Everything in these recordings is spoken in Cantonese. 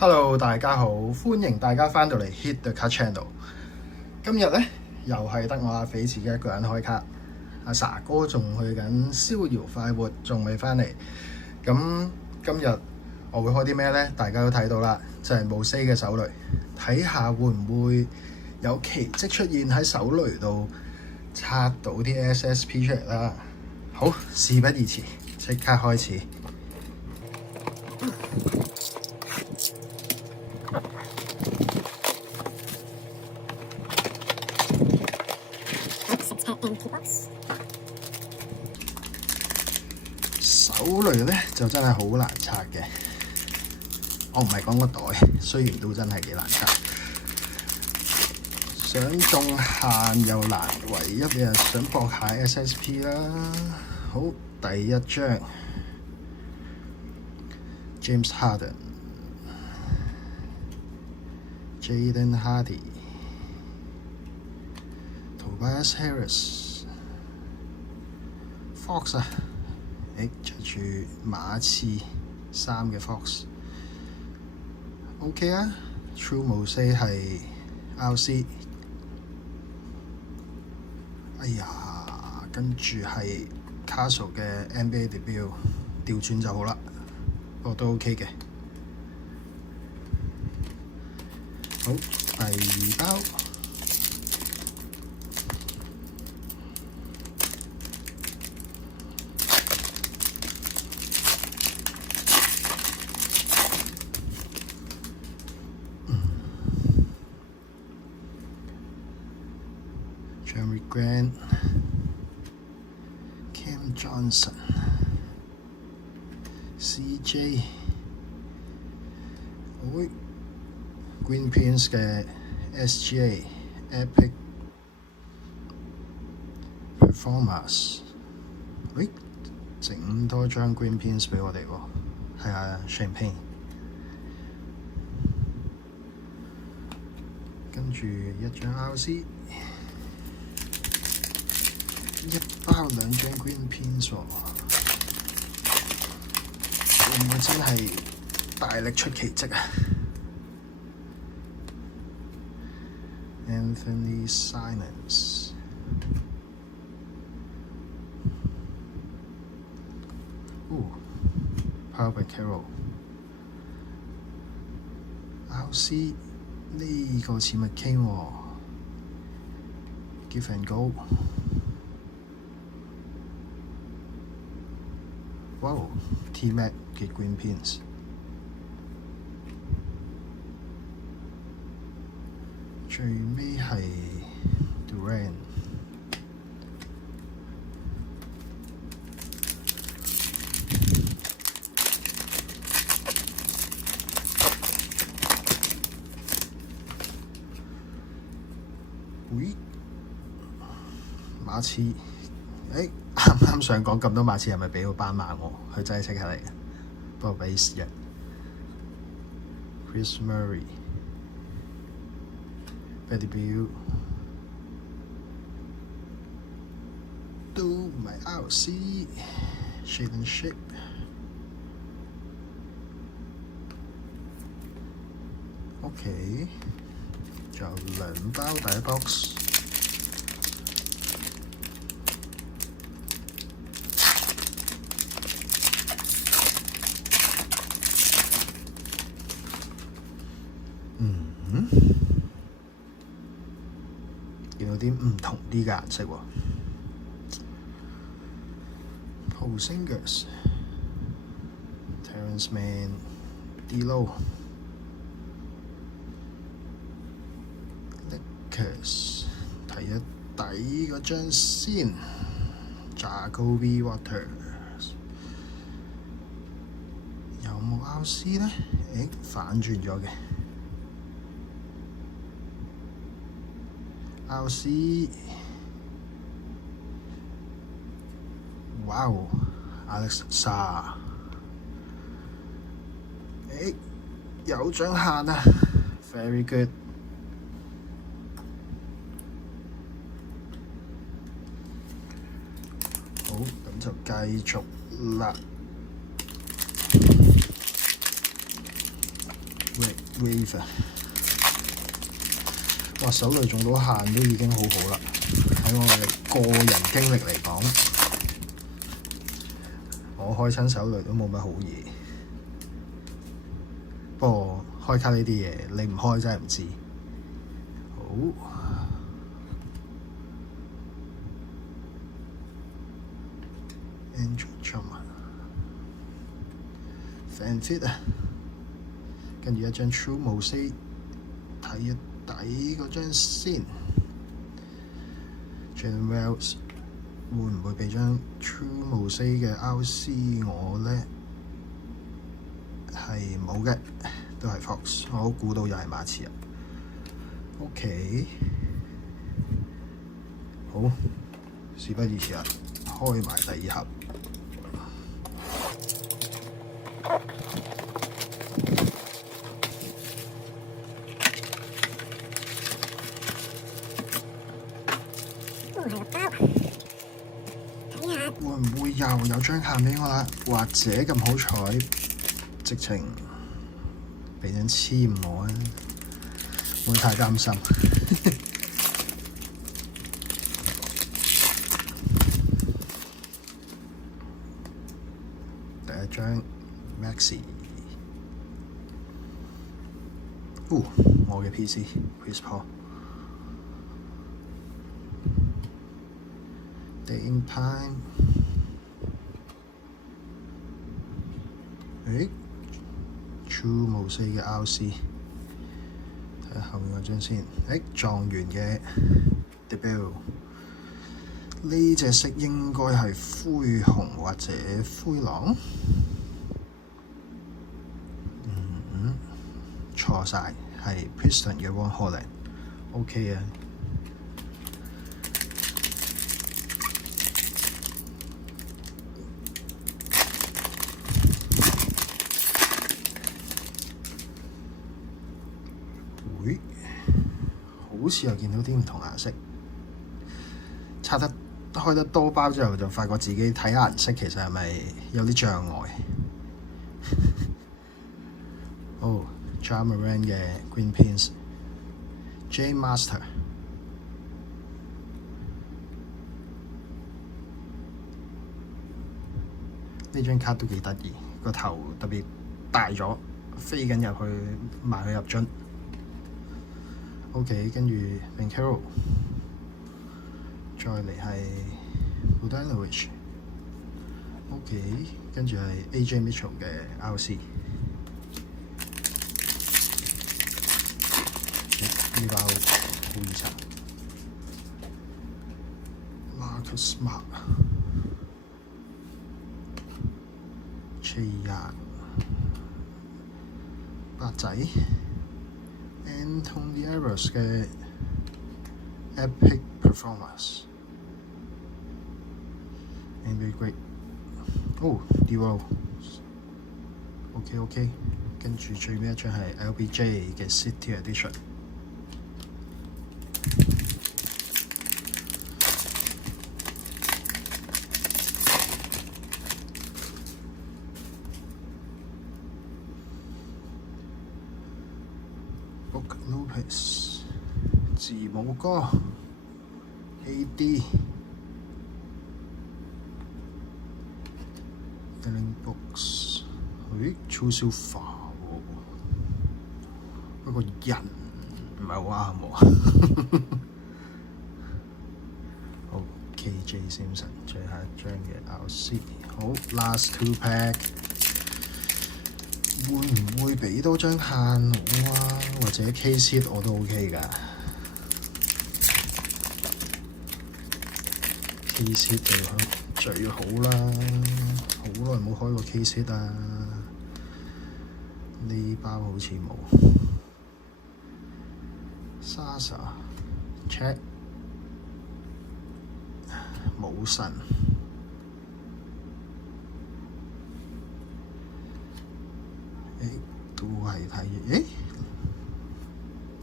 Hello，大家好，歡迎大家翻到嚟 Hit the Card Channel。今日咧又係得我阿肥自己一個人開卡，阿 Sa 哥仲去緊逍遙快活，仲未翻嚟。咁今日我會開啲咩咧？大家都睇到啦，就係無 say 嘅手雷，睇下會唔會有奇蹟出現喺手雷度拆到啲 SSP 出嚟啦。好，事不宜遲，即刻開始。手雷咧就真係好難拆嘅，我唔係講個袋，雖然都真係幾難拆，想中限又難，唯一嘅想博下 SSP 啦。好，第一張 James Harden、Jaden Hardy、Tobias Harris、Fox 啊！着住馬刺衫嘅 Fox，OK 啊 ，True 無 say 係 RC， 哎呀，跟住係 Castle 嘅 NBA debut， 調轉就好啦，不過都 OK 嘅。好，第二包。Jeremy Grant、Cam Johnson、CJ， 喂 Green Pins 嘅 SGA、Epic Performance， 喂，整多張 Green Pins 俾我哋喎，係啊 Champagne， 跟住一張 RC。一包兩張 Green Pins 喎，會唔會真係大力出奇蹟啊 ？Anthony Simons， Paolo Banchero，RC 呢個似麥傾喎 ，Give and Go。哇 ！T-Mac 嘅 Green Pins， 最尾係 Durant， 喂，馬刺。啱啱想講咁多馬刺係咪俾個斑馬我？佢真係即刻嚟嘅，不過俾時日。Chris Murray、Bradley Beal 都唔係 RC、Shaden Sharpe。OK， 仲有兩包第一 box。見到啲唔同啲嘅顏色喎 ，Porzingis、Terrence Mann、D'Lo、Lakers 睇一底嗰張先 ，Jacoby Waters 有冇 RC 呢？反轉咗嘅。RC， 哇哦 ，Alex Sarr， 有獎限啊 ，very good。好，咁就繼續啦。Wave 啊！哇，手雷中到限都已經好好啦。喺我嘅個人經歷嚟講，我開親手雷都冇乜好嘢。不過開卡呢啲嘢，你唔開真係唔知。好。Fanfit 啊，跟住一張 True Mosaic 睇一睇嗰張先。Jalen Wells 會唔會俾張 True Mosaic 嘅 RC 我咧？係冇嘅，都係 Fox。我估到又係馬刺啊。OK， 好，事不宜遲啦，開埋第二盒。會唔會又有張卡俾我啦？或者咁好彩，直情俾張籤我啊！唔會太擔心。第一張 Maxi， 我嘅 PC Chris Paul。Day Time， True Mosaic 嘅 RC， 睇下後面嗰張先。狀元嘅 debut， 呢隻色應該係灰紅或者灰狼。錯晒，係 Piston 嘅 Ron Holland。OK 啊。好似又見到啲唔同顏色，開得多包之後，就發覺自己睇顏色其實係咪有啲障礙？Ja Morant 嘅 Green Pins，J Master， 呢張卡都幾得意，個頭特別大咗，飛緊入去埋去入樽。OK， 跟住 Banchero， 再嚟係 Bogdanovic。OK， 跟住係 AJ Mitchell 嘅 RC。呢包好易拆。Marcus Smart、Trae Young、白仔。Anthony Edwards 嘅 Epic Performance，NBA Great， D-Rose，OK， 跟住最尾一張係 LBJ 嘅 City Edition。Lopez， 字母哥 AD， Dylan Brooks， 超消化喎，不過人唔係好啱喎。好 KJ Simpson， 最後一張嘅 RC， 好 last two pack。會唔會俾多張限我啊？或者 case hit 我都 OK 㗎。case hit 最好啦，好耐冇開過 case hit 啊。呢包好似冇。Sasa、Check、冇神。都係睇，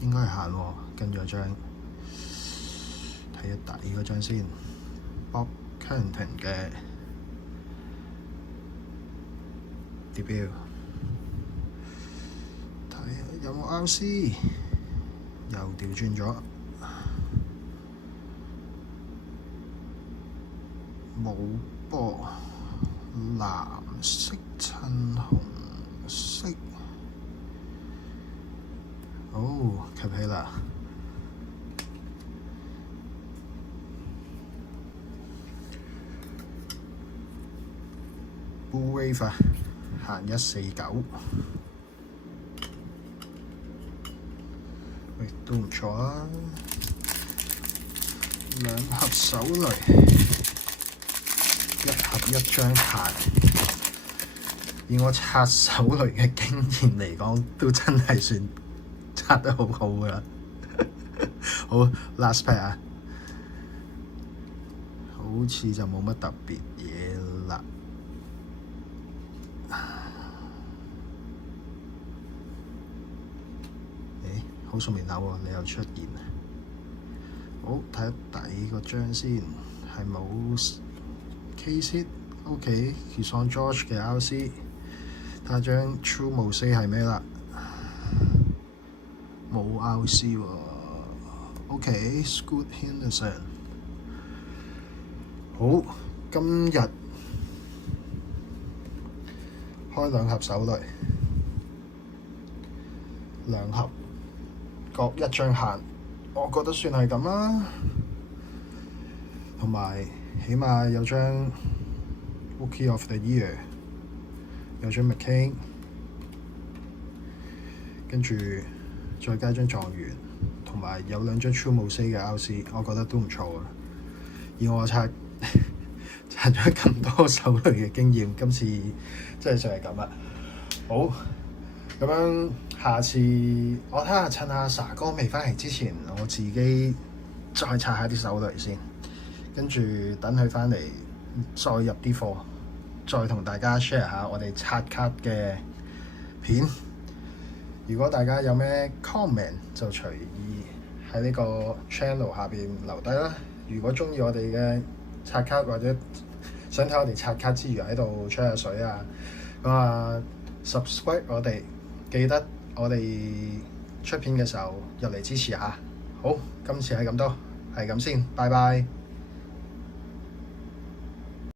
應該係限喎。跟住張睇一底嗰張先 ，Bob Connaughton 嘅 debut， 睇下有冇 RC？ 又調轉咗，冇波，藍色襯紅色，吸起啦！Blue Wave 啊，行149，喂，都唔錯啊！2盒手雷，1盒1張牌。以我刷手雷嘅經驗嚟講，都真係算刷得好好噶啦。好 ，last pack 啊，好似就冇乜特別嘢啦。好熟面口喎，你又出現。好，睇下底個張先，係冇 case。OK，King George 嘅 RC， 睇下張 True Mosaic 係咩啦？冇 RC 喎。OK，Scoot Henderson。好，今日開2盒手雷，2盒。各1張限，我覺得算係咁啦。同埋起碼有張 Rookie of the Year， 有張 McCain， 跟住再加張狀元，同埋有2張 True Mosaic 嘅 RC， 我覺得都唔錯嘅。以我刷咗咁多手雷嘅經驗，今次真係就係咁啦。好。咁樣，下次我睇下趁阿 Sa 哥未返嚟之前，我自己再刷下啲手雷先，跟住等佢返嚟再入啲貨，再同大家 share 下我哋刷卡嘅片。如果大家有咩 comment 就隨意喺呢個 channel 下邊留低啦。如果鍾意我哋嘅刷卡或者想睇我哋刷卡之餘喺度吹下水啊，咁啊 subscribe 我哋。記得我哋出片嘅時候入嚟支持下。好，今次係咁多，係咁先，拜拜。